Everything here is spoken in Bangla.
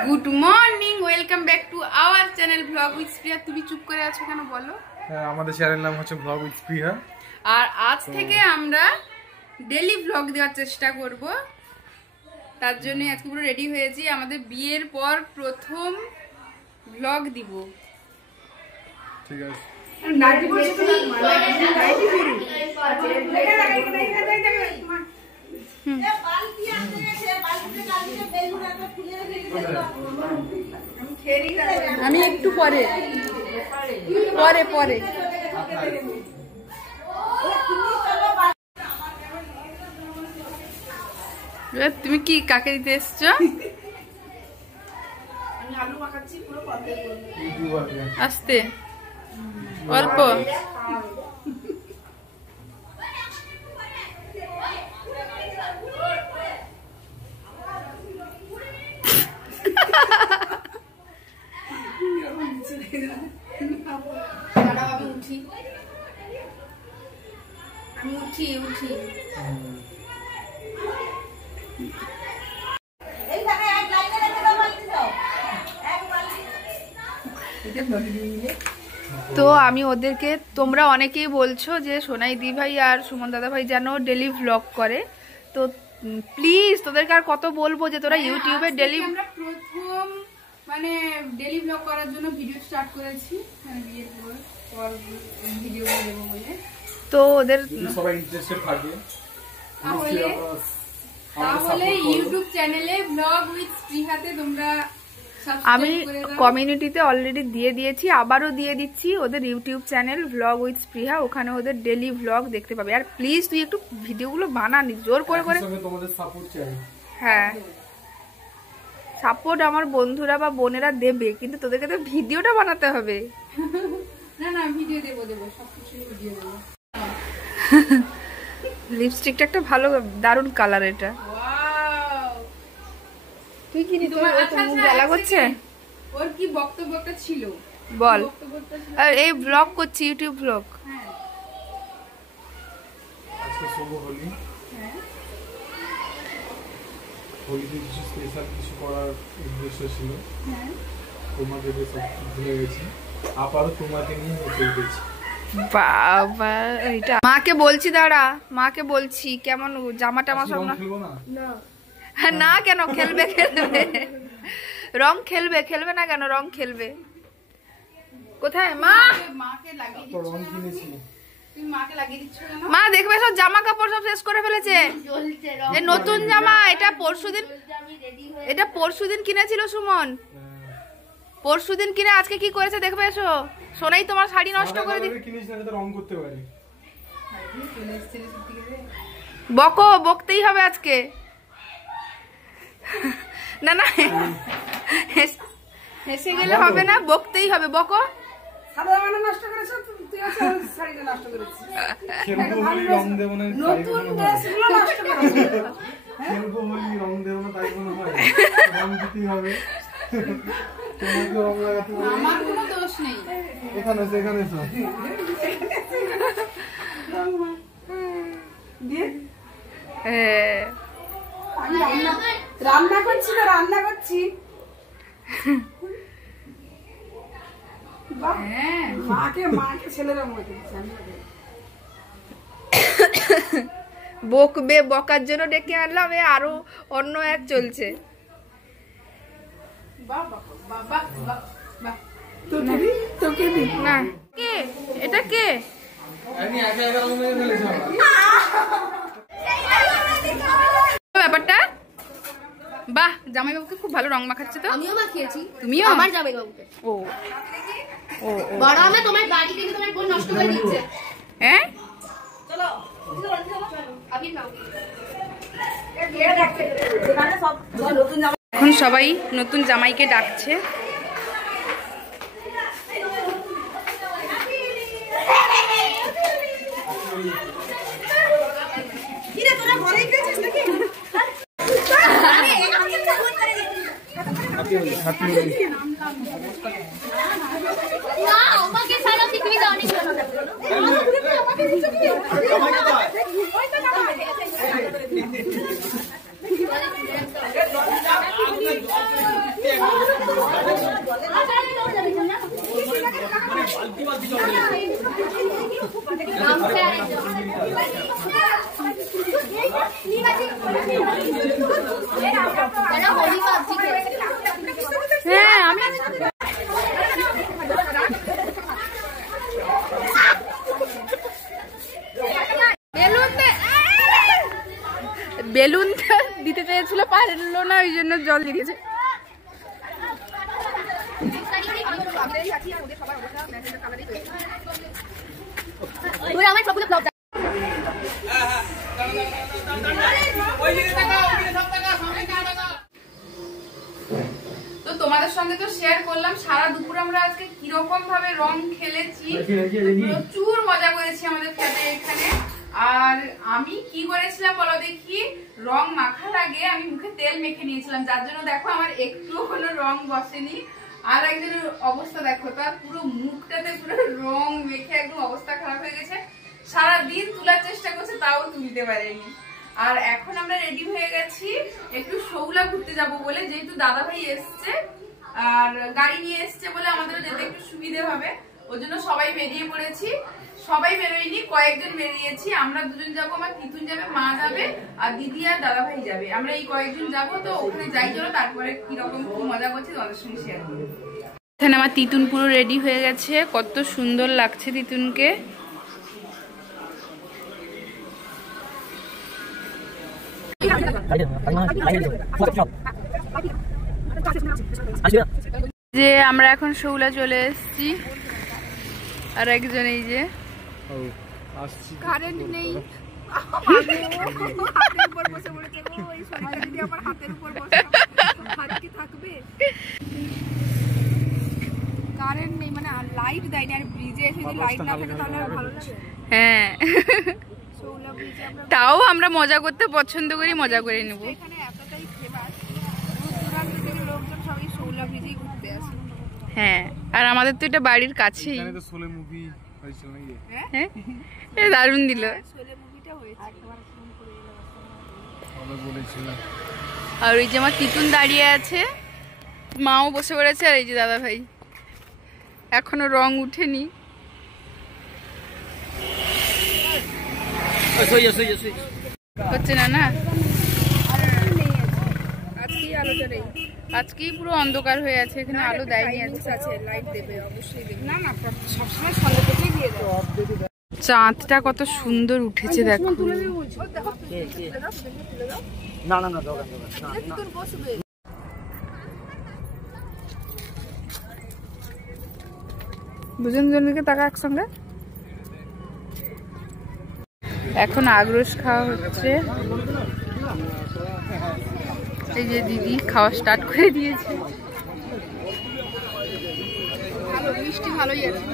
Good morning, welcome back to our channel vlog with Supriya. তুমি চুপ করে আছো কেন বলো? হ্যাঁ, আমাদের চ্যানেল নাম হচ্ছে ব্লগ উইথ স্প্রিয়া। আর আজ থেকে আমরা ডেইলি ব্লগ দেওয়ার চেষ্টা করব। তার জন্য আজকে পুরো রেডি হয়েছি। আমাদের বিয়ের পর প্রথম ব্লগ দিব। ঠিক আছে। নাইটি পরছো তো? নাইটি পরু। আমি একটু পরে পরে পরে তুমি কি কাকে দিতে এসছো? আস্তে অল্প। উঠি তো আমি ওদেরকে, তোমরা অনেকেই বলছো যে সোনাই দি ভাই আর সুমন দাদা ভাই যেন ডেলি ভ্লগ করে, তো প্লিজ তোদেরকে আর কত বলবো যে তোরা ইউটিউবে ডেলি, আমরা প্রথম মানে ডেলি ভ্লগ করার জন্য ভিডিও স্টার্ট করেছি, মানে বিয়ের পর ভিডিও দেবো বলে। তো ওদের সবাই ইন্টারেস্টেড থাকে, তাহলে ইউটিউব চ্যানেলে ব্লগ উইথ স্প্রিহাতে তোমরা আমি কমিউনিটিতে অলরেডি দিয়ে দিয়েছি, আবারও দিয়ে দিচ্ছি। ওদের YouTube channel vlog with Spriha, ওখানে ওদের ডেলি ব্লগ দেখতে পাবে। আর প্লিজ তুই একটু ভিডিওগুলো বানানি জোর করে করে। তোমাদের সাপোর্ট চাই। হ্যাঁ, সাপোর্ট আমার বন্ধুরা বা বোনেরা দেবে, কিন্তু তোদেরকে তো ভিডিওটা বানাতে হবে। না না, ভিডিও দেবো সবকিছু ভিডিও দেবো। লিপস্টিকটা একটা ভালো দারুণ কালার এটা। তুই কি তোমার মুখ জ্বালা করছে? ওর কি বক্তব্যটা ছিল বল। এই ব্লগ করছি, ইউটিউব ব্লগ। আজকে শুভ হোলি। হোলিতে কিছু স্পেশাল কিছু করার উদ্দেশ্য ছিল, তোমাকে ভুলে গেছি। আপাতত তোমাকে নিয়ে হেঁটে গেছি। বাবা, এটা মাকে বলছি, দাঁড়া মাকে বলছি কেমন জামা টামা সব না। না কেন খেলবে, রং খেলবে না কেন, রং খেলবে। কোথায় মা? মাকে লাগিয়ে দিচ্ছ, রং কিনেছি। তুমি মাকে লাগিয়ে দিচ্ছ কেন? মা দেখবে সব জামা কাপড় সব শেষ করে ফেলেছে। এই নতুন জামা, এটা পরশুদিন কিনেছিল সুমন। পরশুদিন কিনে আজকে কি করেছে দেখবে এসো। সোনাই তোমার শাড়ি নষ্ট করে দিই। রং করতে পারি। বকতেই হবে আজকে। না না, হেসে গেলে হবে না, বকতেই হবে। বকো। নষ্ট করেছো তুই, শাড়িটা নষ্ট করেছিস। খেলবো হোলি রং দেব না, নতুন ড্রেসগুলো নষ্ট করেছিস। খেলবো হোলি রং দেব না, তাই কোনো হয়? রং দিতেই হবে। তোমাকে রং লাগাতে হবে। আমার কোনো দোষ নেই। এখানে এসো। দিয়ে আমি রান্না করছি। মাকে ছেলেরা মনে করছে। বকবে, বকার জন্য ডেকে আনলাম, আরো অন্য এক চলছে। না কে এটা, কে ব্যাপারটা? বাহ, জামাইবাবুকে খুব ভালো রং মাখাচ্ছে তো। আমিও মাখিয়েছি। তুমিও? আমার জামাইবাবুকে। ও ও বড় আমি তোমার বাড়ি থেকে তোমার বোন নষ্ট করে দিচ্ছে। হ্যাঁ, চলো আবি নাও। এখন সবাই নতুন জামাইকে ডাকছে। আমাকে সারা পৃথিবী অনেক হ্যাঁ আমি বেলুনটা দিতে চেয়েছিল পারলো না, ওই জন্য জল দিয়ে দিয়েছে। আমার সবগুলো ব্লগ তো তোমাদের সঙ্গে তো শেয়ার করলাম সারা দুপুর আমরা আজকে কিরকম ভাবে রং খেলেছি, প্রচুর মজা করেছি আমাদের ফ্ল্যাটে এখানে। আর আমি কি করেছিলাম বলো দেখি, রং মাখার আগে আমি মুখে তেল মেখে নিয়েছিলাম, যার জন্য দেখো আমার একটু কোনো রং বসেনি। আর একজনের অবস্থা দেখো, তার পুরো মুখটাতে পুরো রং মেখে একদম অবস্থা খারাপ হয়ে গেছে, সারাদিন তোলার চেষ্টা করছে তাও তুলতে পারেনি। আর এখন আমরা রেডি হয়ে গেছি একটু শৌলা ঘুরতে যাব বলে, যেহেতু দাদা ভাই এসছে আর গাড়ি নিয়ে এসছে বলে আমাদেরও যেতে একটু সুবিধে হবে, ওই জন্য সবাই বেরিয়ে পড়েছি। সবাই বেরোয়নি, কয়েকজন বেরিয়েছি। আমরা দুজন যাবো, আমার তিতুন যাবে, মা যাবে, আর দিদি আর দাদা ভাই যাবে। আমরা এই কয়েকজন যাবো, তো ওখানে যাই চলো, তারপরে কিরকম খুব মজা করছি তোমাদের সঙ্গে শেয়ার করবো। এখানে আমার তিতুন পুরো রেডি হয়ে গেছে, কত সুন্দর লাগছে তিতুনকে। যে আমরা এখন শৌলা চলে এসেছি, আর একজন এই যে কারেন্ট নেই, কারেন্ট নেই মানে লাইট দেয়নি, আর ব্রিজে এসে যদি লাইট না থাকে তাহলে ভালো লাগে। হ্যাঁ শৌলা ব্রিজে আমরা তাও আমরা মজা করতে পছন্দ করি, মজা করে নেবো। এখানে এতটাই ফেমাস, দূর দূরান্ত থেকে লোকজন সবাই শৌলা ব্রিজেই ঘুরতে আসে। হ্যাঁ, আর আমাদের তো এটা বাড়ির কাছেই। এখানে তো শোলে মুভি হয়েছিল নাকি? হ্যাঁ এ দারুণ দিল। শোলে মুভিটা হয়েছে, আমরা বলেছিলাম। আর ওই যে আমার তিতুন দাঁড়িয়ে আছে, মাও বসে পড়েছে, আর এই যে দাদা ভাই এখনো রং উঠেনি। হচ্ছে না না, আজকেই আলোটা নেই, আজকেই পুরো অন্ধকার হয়ে আছে, এখানে আলো দেয়নি। আছে লাইট দেবে, অবশ্যই দেবে। না না, সবসময় সন্ধ্যা থেকেই দিয়ে দেবে। চাঁদটা কত সুন্দর উঠেছে দেখো। না না না দুজন দুজনকে টাকা একসঙ্গে। এখন আগ্রস খাওয়া হচ্ছে, এই যে দিদি খাওয়া স্টার্ট করে দিয়েছে। ভালো মিষ্টি, ভালোই আছে।